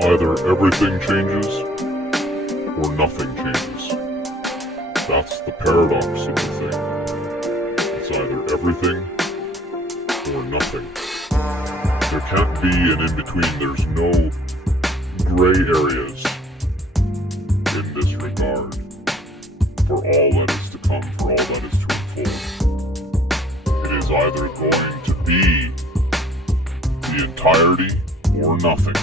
Either everything changes or nothing changes. That's the paradox of the thing. It's either everything or nothing. There can't be an in-between. There's no gray areas in this regard for all that is to come, for all that is to unfold. It is either going to be the entirety or nothing.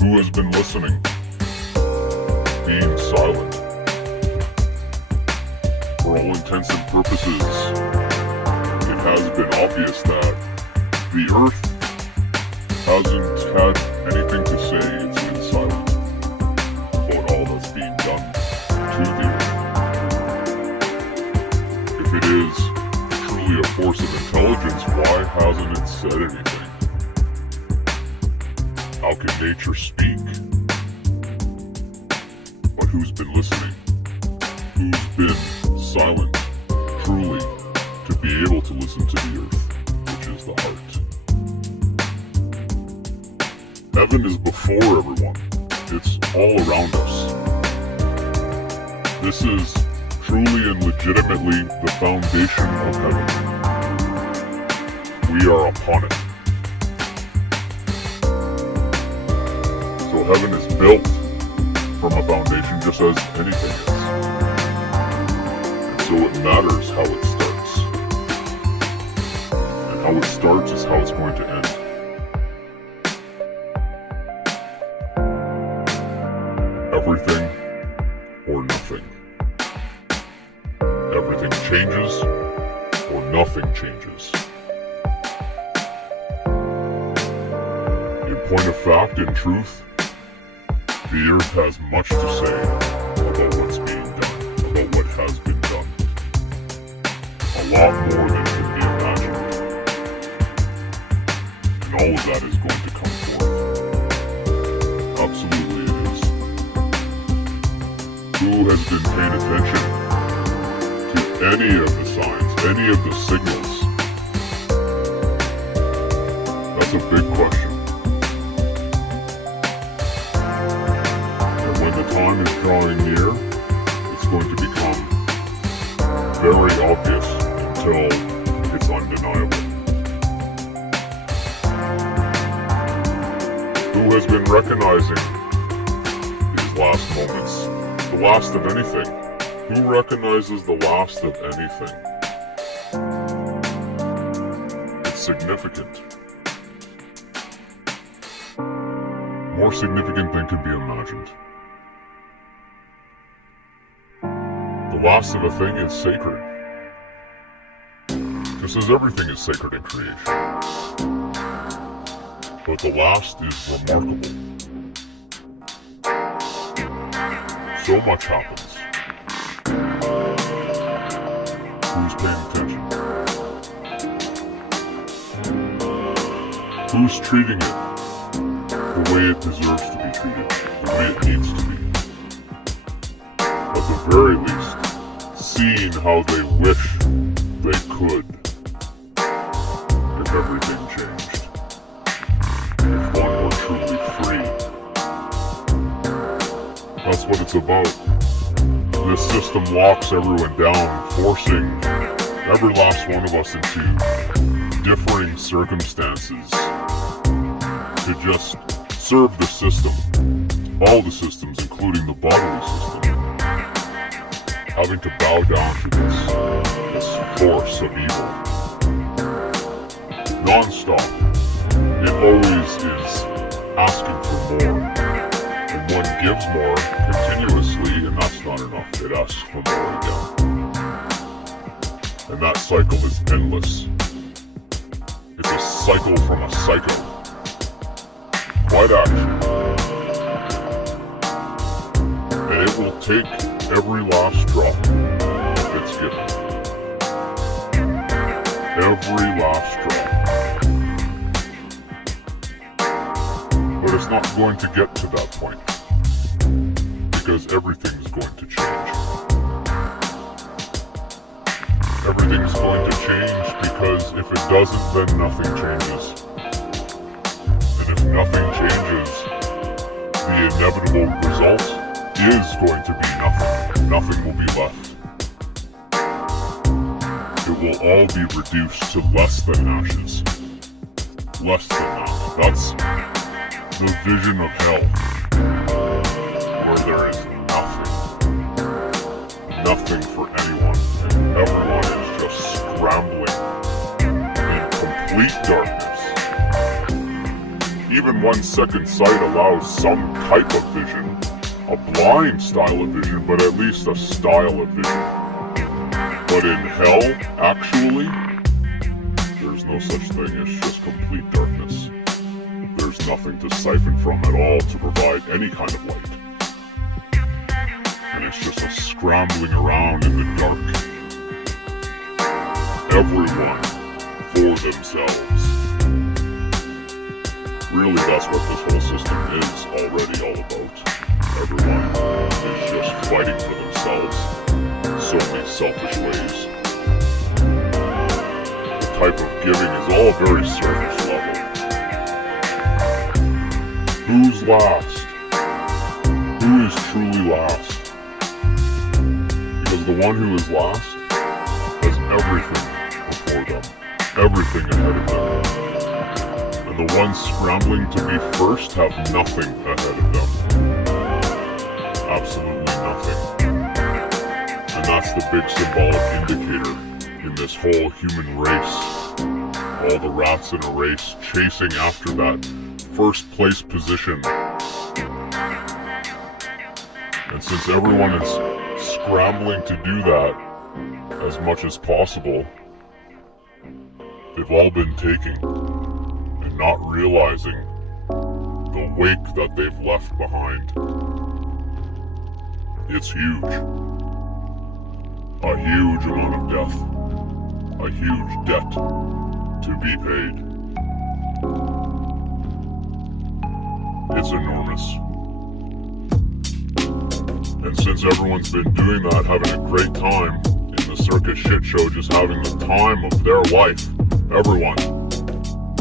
Who has been listening? Being silent. For all intents and purposes, it has been obvious that the Earth hasn't had anything to say. It's been silent about all that's being done to the Earth. If it is truly a force of intelligence, why hasn't it said anything? How can nature speak? But who's been listening? Who's been silent, truly, to be able to listen to the Earth, which is the heart? Heaven is before everyone. It's all around us. This is truly and legitimately the foundation of heaven. We are upon it. So heaven is built from a foundation just as anything is. And so it matters how it starts. And how it starts is how it's going to end. Everything or nothing. Everything changes or nothing changes. In point of fact, in truth, the Earth has much to say about what's being done, about what has been done. A lot more than can be imagined. And all of that is going to come forth. Absolutely it is. Who has been paying attention to any of the signs, any of the signals? That's a big question. When the time is drawing near, it's going to become very obvious until it's undeniable. Who has been recognizing these last moments, the last of anything? Who recognizes the last of anything? It's significant. More significant than can be imagined. The last of a thing is sacred, just as everything is sacred in creation. But the last is remarkable. So much happens. Who's paying attention? Who's treating it the way it deserves to be treated, the way it needs to be? At the very least, seeing how they wish they could if everything changed. If one were truly free. That's what it's about. This system locks everyone down, forcing every last one of us into differing circumstances to just serve the system, all the systems, including the bodily system. Having to bow down to this force of evil. Non-stop. It always is asking for more. And one gives more continuously, and that's not enough. It asks for more again. And that cycle is endless. It's a cycle from a cycle. Quite actually. And it will take every last drop if it's given. Every last drop. But it's not going to get to that point. Because everything's going to change. Everything's going to change because if it doesn't, then nothing changes. nothing changes, the inevitable result is going to be nothing. Nothing will be left. It will all be reduced to less than ashes. Less than that. That's the vision of hell, where there is nothing for anyone, and everyone is just scrambling in complete darkness. Even 1 second sight allows some type of vision, a blind style of vision, but at least a style of vision. But in hell, actually, there's no such thing as just complete darkness. There's nothing to siphon from at all to provide any kind of light. And it's just a scrambling around in the dark. Everyone for themselves. Really, that's what this whole system is already all about. Everyone is just fighting for themselves in so many selfish ways. The type of giving is all very surface level. Who's last? Who is truly last? Because the one who is last has everything before them, everything ahead of them. And the ones scrambling to be first have nothing ahead of them. Absolutely nothing. And that's the big symbolic indicator in this whole human race. All the rats in a race chasing after that first place position. And since everyone is scrambling to do that as much as possible, they've all been taking and not realizing the wake that they've left behind. It's huge. A huge amount of death. A huge debt to be paid. It's enormous. And since everyone's been doing that, having a great time in the circus shit show, just having the time of their life, everyone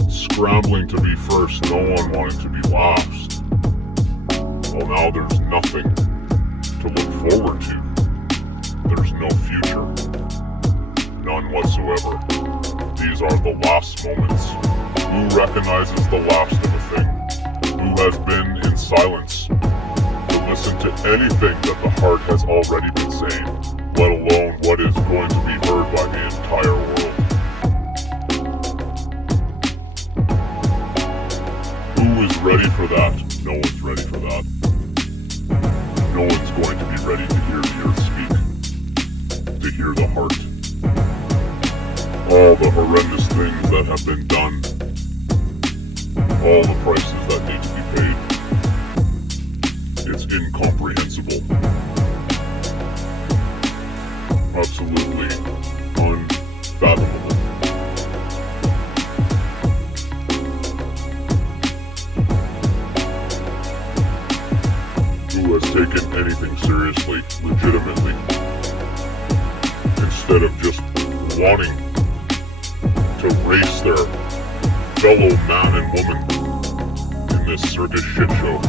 scrambling to be first, no one wanting to be last. Well, now there's nothing to look forward to. There's no future. None whatsoever. These are the last moments. Who recognizes the last of a thing? Who has been in silence to listen to anything that the heart has already been saying, let alone what is going to be heard by the entire world? Who is ready for that? No one's ready for that. No one's going to be ready to hear the earth speak, to hear the heart. All the horrendous things that have been done, all the prices that need to be paid. It's incomprehensible. Absolutely unfathomable. Who has taken anything seriously, legitimately, instead of just wanting to race their fellow man and woman in this circus shit show,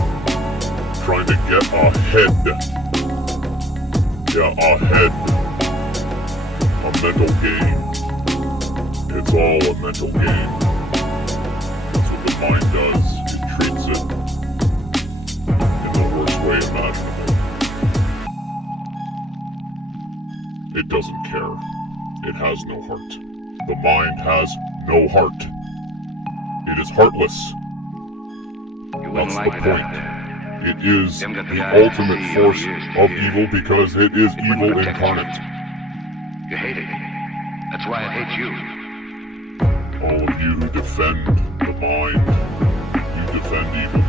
trying to get ahead. Yeah, ahead. A mental game. It's all a mental game. That's what the mind does. It treats it in the worst way imaginable. It doesn't care. It has no heart. The mind has no heart. It is heartless. That's the point. It is the ultimate force of evil because it is evil incarnate. You hate it. That's why it hates you. All of you who defend the mind, you defend evil.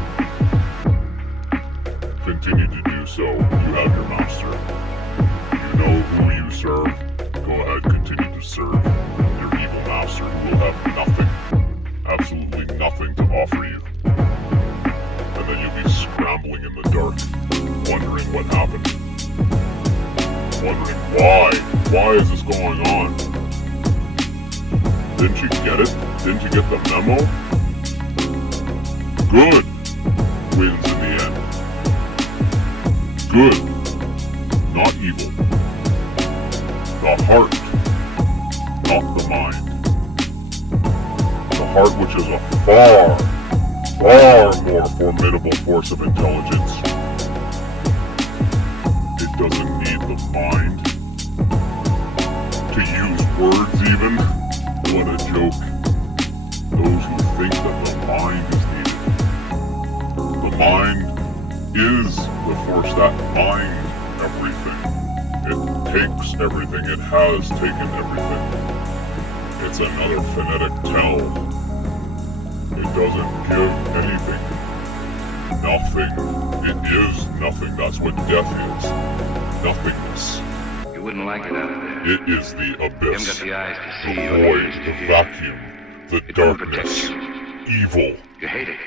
Continue to do so. You have your master. You know who you serve. Go ahead, continue to serve your evil master who will have nothing, absolutely nothing to offer you. And then you'll be scrambling in the dark, wondering what happened. Wondering why? Why is this going on? Didn't you get it? Didn't you get the memo? Good wins in the end. Good, not evil. The heart, not the mind. The heart, which is a far more formidable force of intelligence. It doesn't need the mind to use words even. What a joke. Those who think that the mind is needed. The mind is the force that minds everything. It takes everything. It has taken everything. It's another phonetic tell. It doesn't give anything. Nothing. It is nothing. That's what death is. Nothingness. You wouldn't like it out there. It is the abyss, You haven't got the eyes to the see or void, ears to the hear. vacuum, the It won't protect darkness, you. evil, You hate it.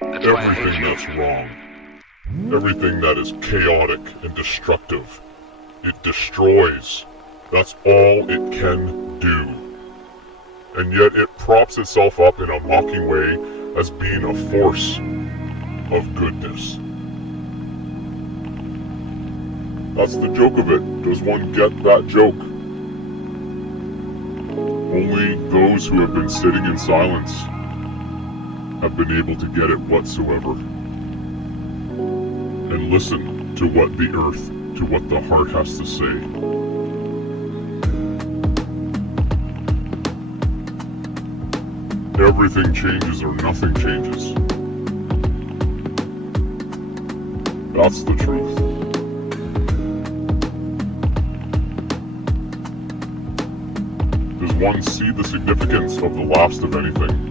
That's why I hate everything you. that's wrong, everything that is chaotic and destructive. It destroys. That's all it can do. And yet it props itself up in a mocking way as being a force of goodness. That's the joke of it. Does one get that joke? Only those who have been sitting in silence have been able to get it whatsoever. And listen to what the earth, to what the heart has to say. Everything changes or nothing changes. That's the truth. Does one see the significance of the last of anything?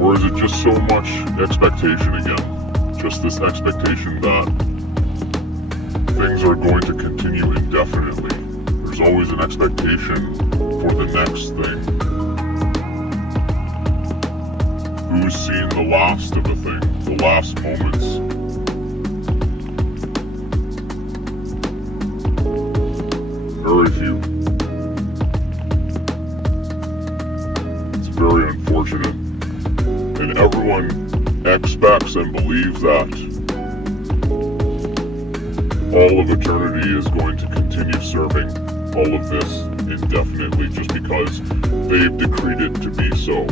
Or is it just so much expectation again? Just this expectation that things are going to continue indefinitely. There's always an expectation for the next thing. Who's seen the last of a thing? The last moments? Very few. It's very unfortunate. And everyone expects and believes that all of eternity is going to continue serving all of this indefinitely just because they've decreed it to be so.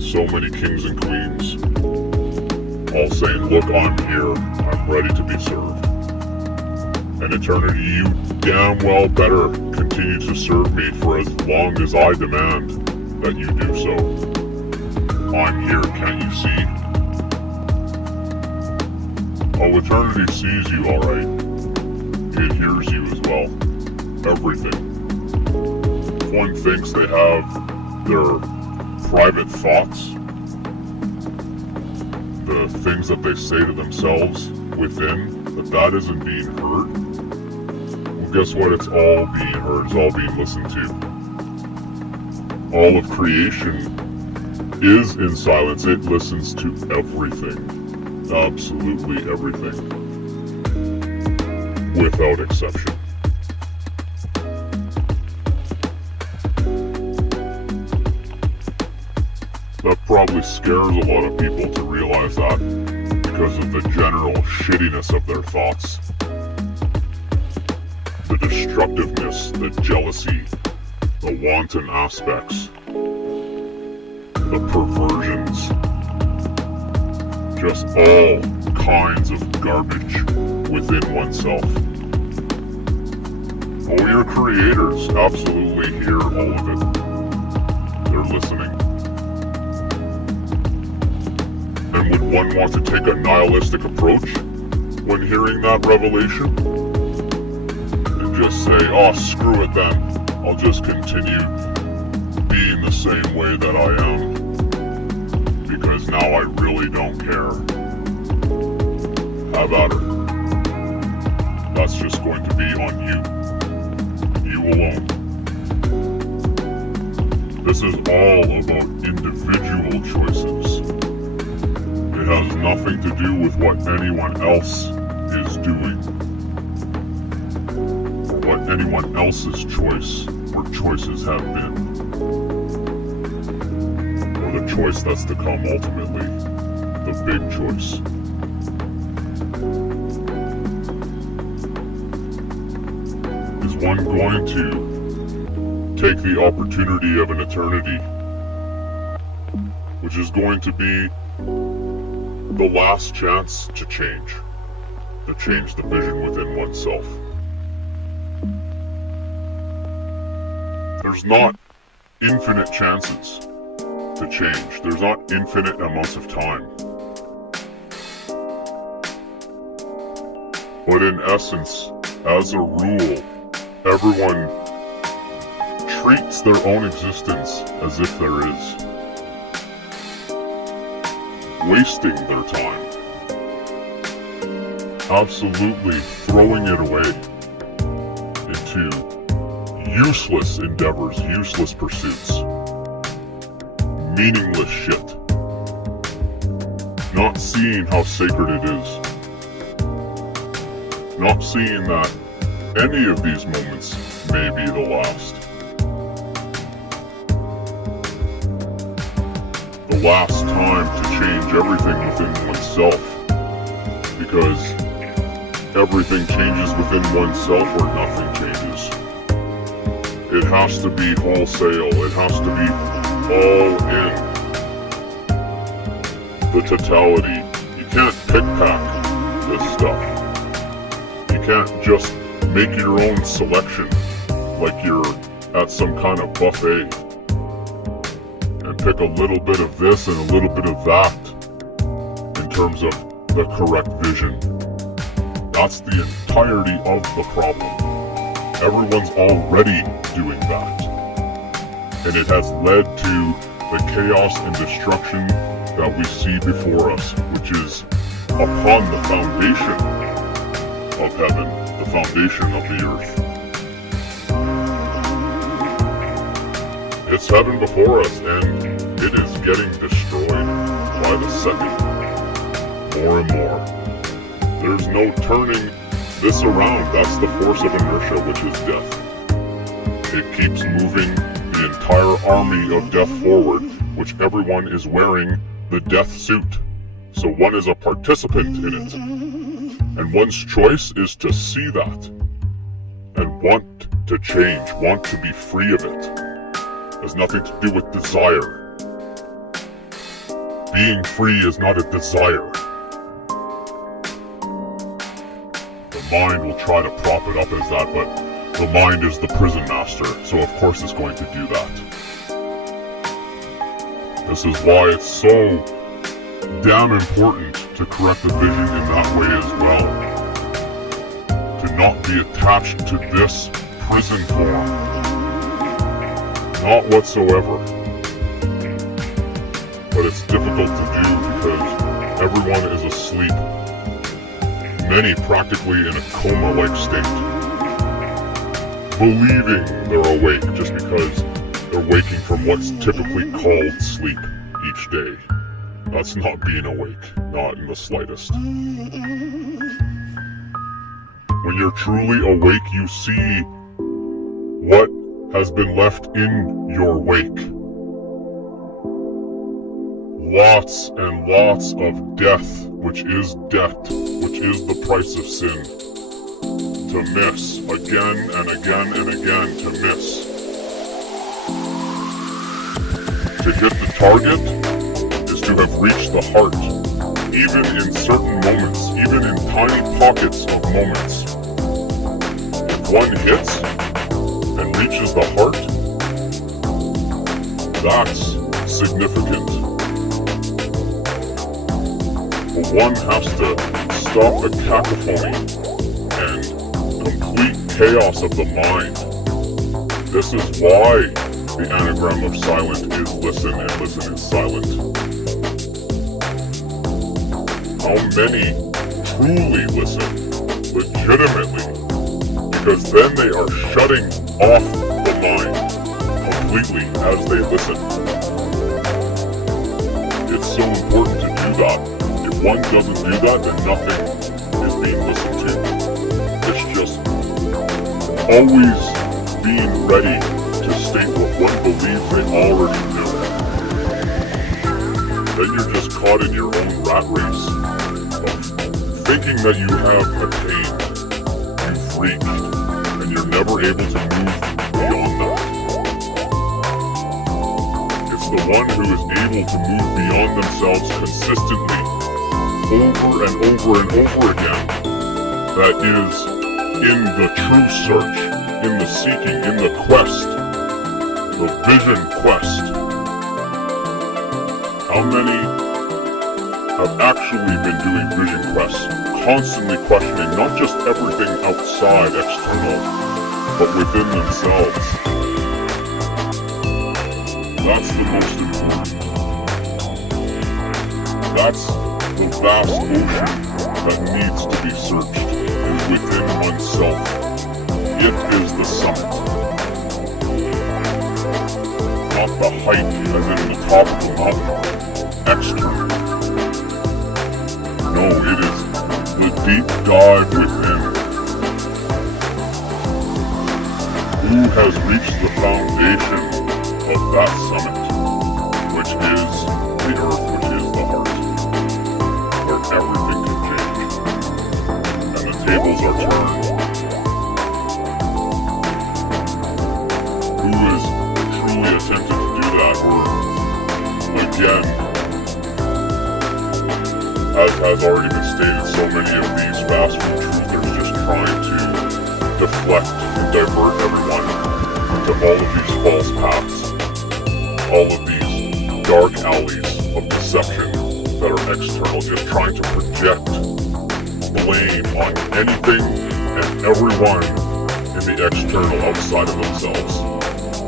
So many kings and queens all saying, look, I'm here, I'm ready to be served. And eternity, you damn well better continue to serve me for as long as I demand that you do so. I'm here, can't you see? Oh, eternity sees you, alright. It hears you as well. Everything. If one thinks they have their private thoughts, the things that they say to themselves within, that isn't being heard, well, guess what? It's all being heard. It's all being listened to. All of creation is in silence. It listens to everything. Absolutely everything. Without exception. That probably scares a lot of people to realize that because of the general shittiness of their thoughts. The destructiveness, the jealousy, the wanton aspects, the perversions, just all kinds of garbage within oneself. Oh, your creators absolutely hear all of it. They're listening. And would one want to take a nihilistic approach when hearing that revelation? And just say, oh, screw it then. I'll just continue being the same way that I am. Because now I really don't care. Have at her. That's just going to be on you. You alone. This is all about individual choices. It has nothing to do with what anyone else is doing. Or what anyone else's choice or choices have been. choice that's to come ultimately, the big choice. Is one going to take the opportunity of an eternity, which is going to be the last chance to change the vision within oneself? There's not infinite chances to change. There's not infinite amounts of time. But in essence, as a rule, everyone treats their own existence as if there is, wasting their time, absolutely throwing it away into useless endeavors, useless pursuits, meaningless shit, not seeing how sacred it is, not seeing that any of these moments may be the last. The last time to change everything within oneself, because everything changes within oneself or nothing changes. It has to be wholesale, it has to be all in. The totality. You can't pick-pack this stuff. You can't just make your own selection like you're at some kind of buffet and pick a little bit of this and a little bit of that in terms of the correct vision. That's the entirety of the problem. Everyone's already doing that. And it has led to the chaos and destruction that we see before us, which is upon the foundation of heaven, the foundation of the earth. It's heaven before us, and it is getting destroyed by the second, more and more. There's no turning this around. That's the force of inertia, which is death. It keeps moving the entire army of death forward, which everyone is wearing the death suit. So one is a participant in it. And one's choice is to see that and want to change, want to be free of it. It has nothing to do with desire. Being free is not a desire. The mind will try to prop it up as that, but the mind is the prison master, so of course it's going to do that. This is why it's so damn important to correct the vision in that way as well. To not be attached to this prison form. Not whatsoever. But it's difficult to do because everyone is asleep. Many practically in a coma-like state. Believing they're awake just because they're waking from what's typically called sleep each day. That's not being awake, not in the slightest. When you're truly awake, you see what has been left in your wake. Lots and lots of death, which is debt, which is the price of sin. To miss, again and again and again, to miss. To hit the target is to have reached the heart, even in certain moments, even in tiny pockets of moments. If one hits and reaches the heart, that's significant. But one has to stop the cacophony and complete chaos of the mind. This is why the anagram of silent is listen and listen is silent. How many truly listen, legitimately? Because then they are shutting off the mind completely as they listen. It's so important to do that. If one doesn't do that, then nothing is being listened to. It's just always being ready to state what one believes they already know. then you're just caught in your own rat race of thinking that you have attained, you've reached, and you're never able to move beyond that. It's the one who is able to move beyond themselves consistently, over and over and over again, that is in the true search, in the seeking, in the quest, the vision quest. How many have actually been doing vision quests, constantly questioning not just everything outside, external, but within themselves? That's the most important. That's the vast ocean that needs to be searched, is within oneself. It is the summit. Not the height as in the top of the mountain. External. No, it is the deep dive within. Who has reached the foundation of that summit, which is the earth, which is the heart, where everything can change, and the tables are turned. Who is truly attempted to do that, or again, as has already been stated, so many of these fast food truthers just trying to deflect and divert everyone to all of these false paths, all of these dark alleys of deception that are external, just trying to project blame on anything and everyone in the external outside of themselves.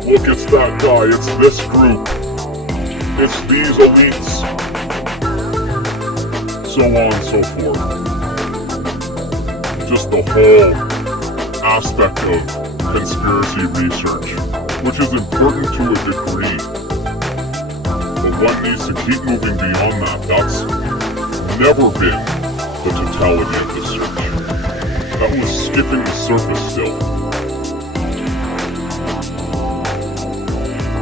Look, it's that guy, it's this group, it's these elites, so on and so forth. Just the whole aspect of conspiracy research, which is important to a degree, but one needs to keep moving beyond that. That's never been the totality of the search. That was skipping the surface still.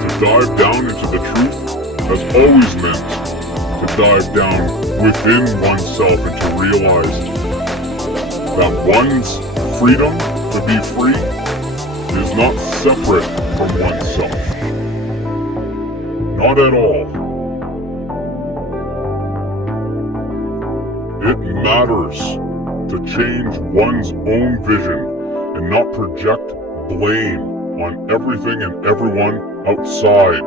To dive down into the truth has always meant to dive down within oneself and to realize that one's freedom to be free is not separate from oneself. Not at all. It matters to change one's own vision and not project blame on everything and everyone outside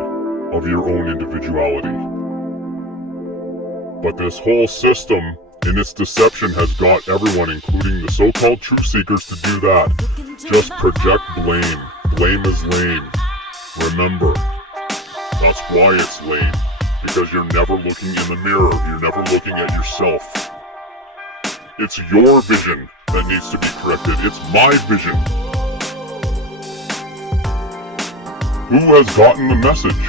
of your own individuality. But this whole system in its deception has got everyone, including the so-called truth seekers, to do that. Just project blame. Blame is lame. Remember, that's why it's lame. Because you're never looking in the mirror. You're never looking at yourself. It's your vision that needs to be corrected. It's my vision. Who has gotten the message?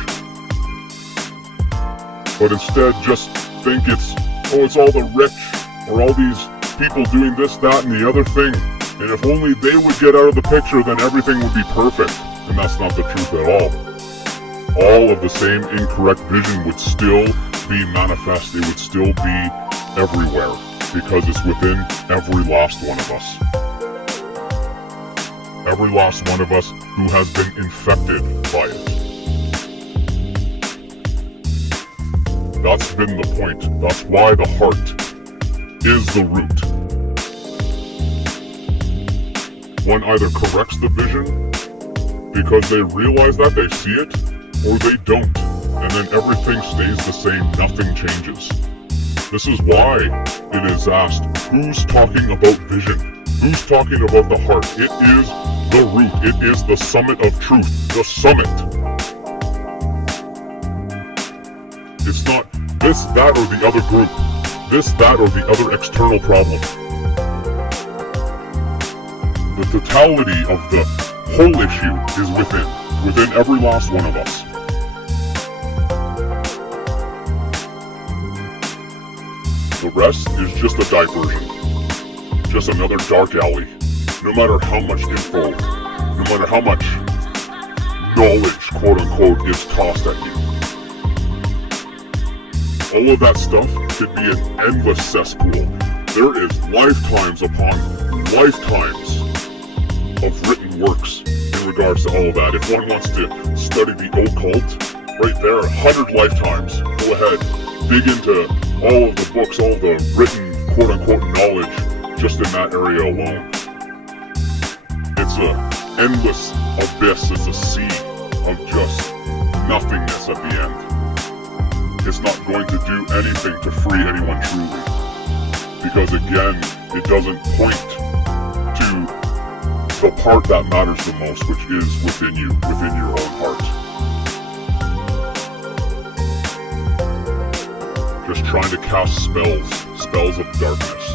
But instead just think it's all the rich, or all these people doing this, that, and the other thing. And if only they would get out of the picture, then everything would be perfect. And that's not the truth at all. All of the same incorrect vision would still be manifest. It would still be everywhere, because it's within every last one of us. Every last one of us who has been infected by it. That's been the point. That's why the heart is the root. One either corrects the vision because they realize that they see it, or they don't, and then everything stays the same, nothing changes. This is why it is asked, who's talking about vision? Who's talking about the heart? It is the root. It is the summit of truth. The summit. It's not this, that, or the other group. This, that, or the other external problem. The totality of the whole issue is within every last one of us. The rest is just a diversion. Just another dark alley. No matter how much info, no matter how much knowledge, quote unquote, is tossed at you. all of that stuff could be an endless cesspool. There is lifetimes upon lifetimes of written works in regards to all of that. If one wants to study the occult, right there, 100 lifetimes. Go ahead, dig into all of the books, all the written quote-unquote knowledge just in that area alone. It's an endless abyss. It's a sea of just nothingness at the end. It's not going to do anything to free anyone truly. Because again, it doesn't point to the part that matters the most, which is within you, within your own heart. Just trying to cast spells of darkness.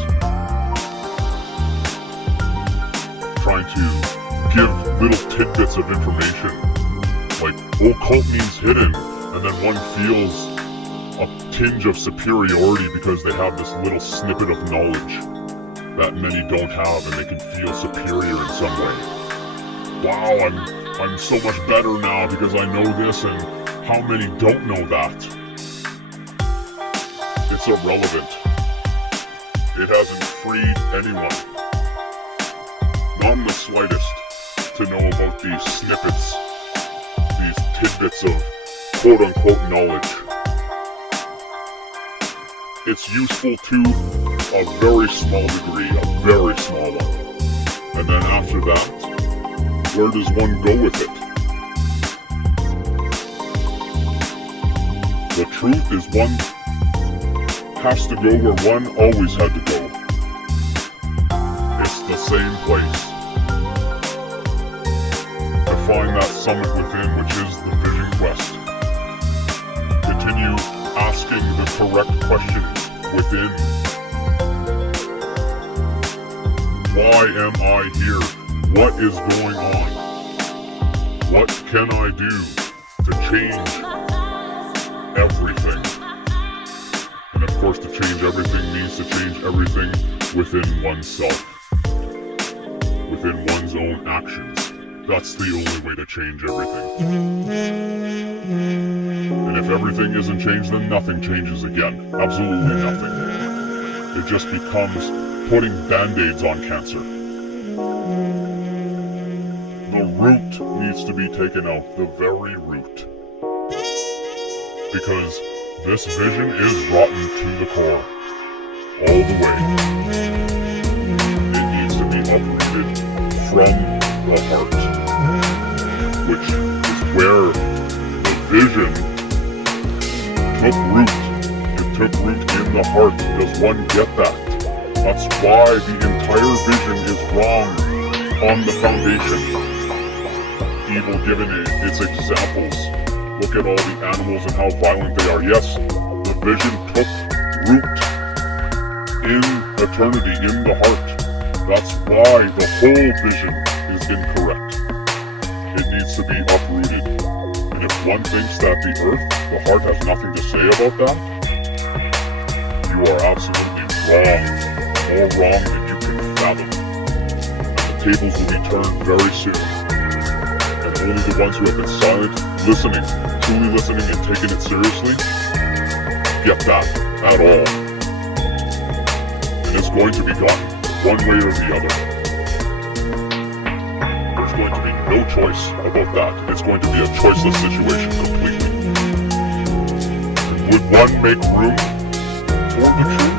Trying to give little tidbits of information, like occult means hidden, and then one feels a tinge of superiority because they have this little snippet of knowledge that many don't have, and they can feel superior in some way. Wow, I'm so much better now because I know this, and how many don't know that? It's irrelevant. It hasn't freed anyone, not in the slightest, to know about these snippets, these tidbits of quote-unquote knowledge. It's useful to a very small degree, a very small one. And then after that, where does one go with it? The truth is one has to go where one always had to go. It's the same place. To find that summit within, which is the vision quest. Continue asking the correct questions within. Why am I here? What is going on? What can I do to change everything? And of course, to change everything means to change everything within oneself. Within one's own actions. That's the only way to change everything. And if everything isn't changed, then nothing changes again. Absolutely nothing. It just becomes putting band-aids on cancer. The root needs to be taken out, the very root. Because this vision is rotten to the core. All the way. It needs to be uprooted from the heart. Which is where the vision took root. It took root in the heart. Does one get that? That's why the entire vision is wrong on the foundation. Evil given its examples. Look at all the animals and how violent they are. Yes, the vision took root in eternity, in the heart. That's why the whole vision is incorrect. It needs to be uprooted. And if one thinks that the earth, the heart, has nothing to say about that, you are absolutely wrong. More wrong than you can fathom. And the tables will be turned very soon. And only the ones who have been silent, listening, truly listening and taking it seriously, get that at all. And it's going to be gotten, one way or the other. There's going to be no choice about that. It's going to be a choiceless situation completely. And would one make room for the truth?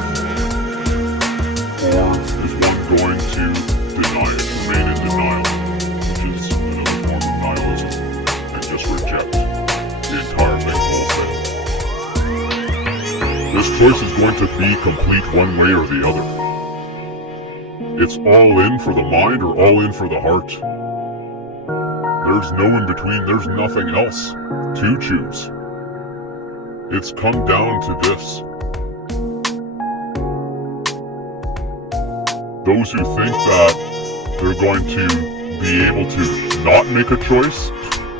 Or is one going to deny it, remain in denial, which is another form of nihilism, and just reject the entire thing, whole thing? This choice is going to be complete one way or the other. It's all in for the mind or all in for the heart. There's no in between, there's nothing else to choose. It's come down to this. Those who think that they're going to be able to not make a choice,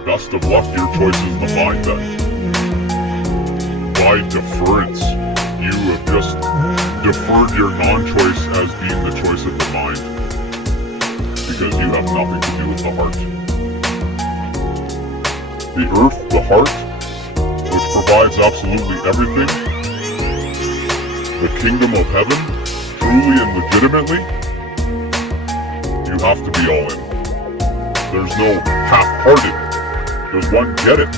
best of luck, your choice is the mind then. By deference, you have just deferred your non-choice as being the choice of the mind. Because you have nothing to do with the heart. The earth, the heart, which provides absolutely everything, the kingdom of heaven, truly and legitimately, you have to be all in. There's no half-hearted. Does one get it?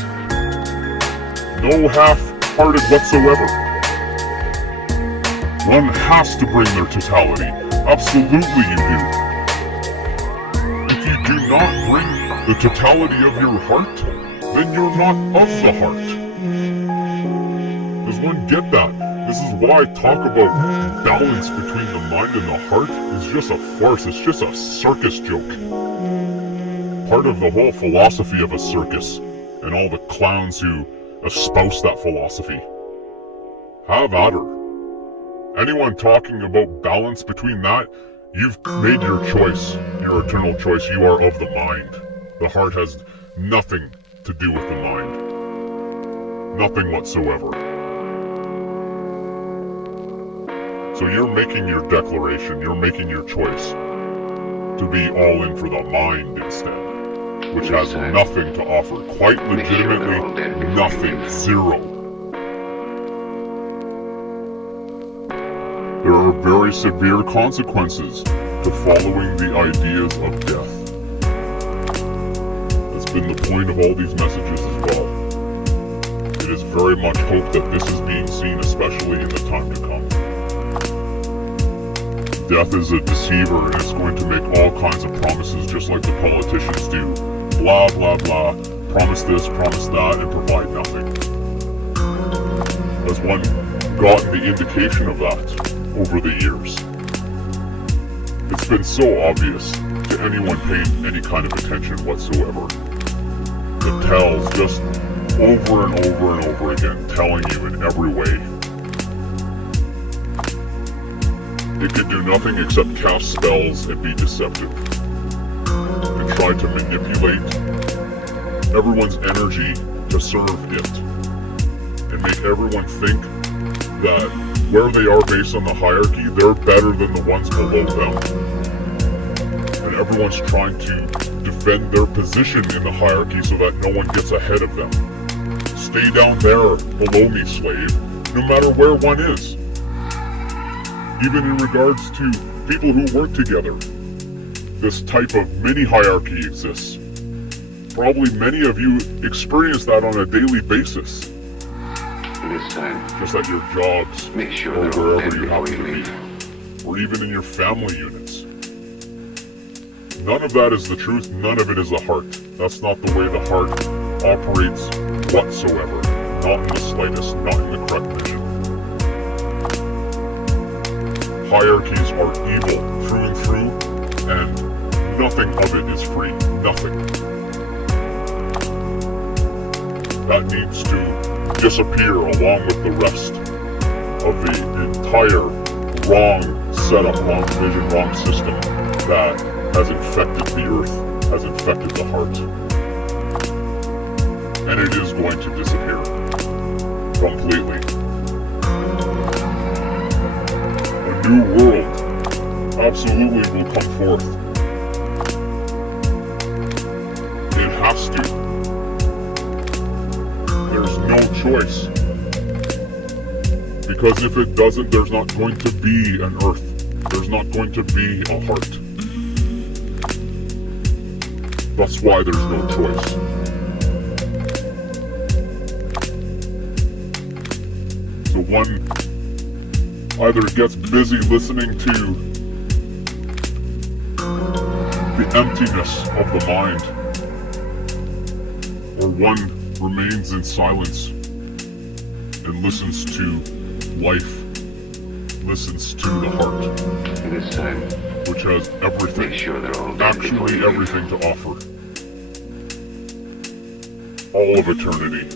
No half-hearted whatsoever. One has to bring their totality. Absolutely you do. If you do not bring the totality of your heart, then you're not of the heart. Does one get that? This is why talk about balance between the mind and the heart is just a farce. It's just a circus joke. Part of the whole philosophy of a circus and all the clowns who espouse that philosophy. Have at her. Anyone talking about balance between that, you've made your choice, your eternal choice. You are of the mind. The heart has nothing to do with the mind. Nothing whatsoever. So you're making your declaration, you're making your choice to be all in for the mind instead, which has nothing to offer. Quite legitimately, nothing. Zero. There are very severe consequences to following the ideas of death. That's been the point of all these messages as well. It is very much hoped that this is being seen, especially in the time to come. Death is a deceiver, and it's going to make all kinds of promises just like the politicians do. Blah, blah, blah. Promise this, promise that, and provide nothing. Has one gotten the indication of that over the years? It's been so obvious to anyone paying any kind of attention whatsoever. The tells just over and over and over again, telling you in every way. It can do nothing except cast spells and be deceptive. And try to manipulate everyone's energy to serve it. And make everyone think that where they are based on the hierarchy, they're better than the ones below them. And everyone's trying to defend their position in the hierarchy so that no one gets ahead of them. Stay down there below me, slave, no matter where one is. Even in regards to people who work together, this type of mini hierarchy exists. Probably many of you experience that on a daily basis. This time, just at your jobs, make sure or they're all wherever dead you happen before to you be, or even in your family units. None of that is the truth, none of it is the heart. That's not the way the heart operates whatsoever. Not in the slightest, not in the correct vision. Hierarchies are evil through and through, and nothing of it is free. Nothing. That needs to disappear along with the rest of the entire wrong setup, wrong vision, wrong system that has infected the earth, has infected the heart. And it is going to disappear completely. A new world absolutely will come forth. It has to. There's no choice. Because if it doesn't, there's not going to be an earth. There's not going to be a heart. That's why there's no choice. So one either gets busy listening to the emptiness of the mind, or one remains in silence and listens to life, listens to the heart, this time, which has everything, make sure they're all dead before actually you leave. everything to offer. All of eternity.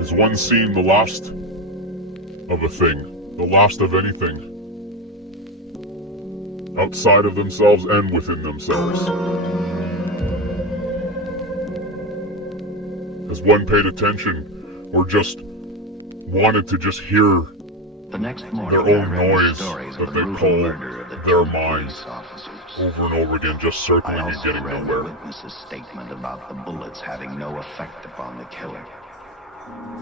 Is one seen the last of a thing, the last of anything, outside of themselves and within themselves? Has one paid attention, or just wanted to just hear The next morning, their I own read the noise stories that of they the call brutal murder of the their two mind police officers. over and over again, just circling I and also getting read nowhere? the witness's statement about the bullets having no effect upon the killer.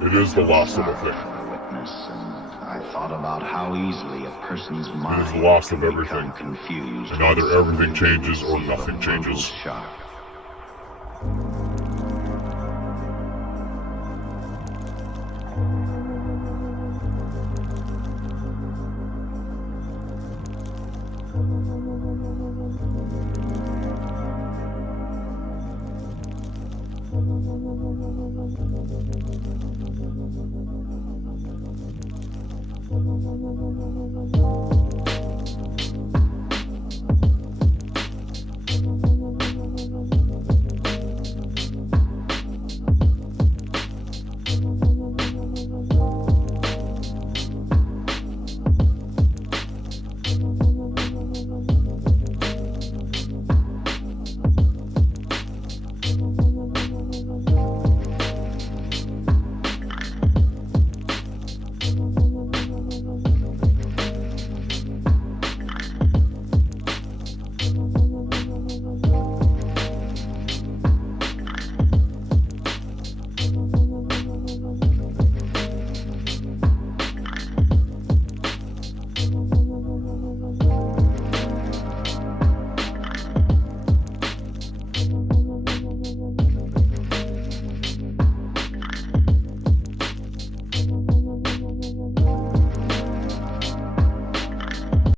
It is the loss of a Sorry thing. for the witness, and I thought about how easily a person's It mind is the loss can of everything. become confused. And either when everything suddenly changes or they receive a nothing brutal changes. shock.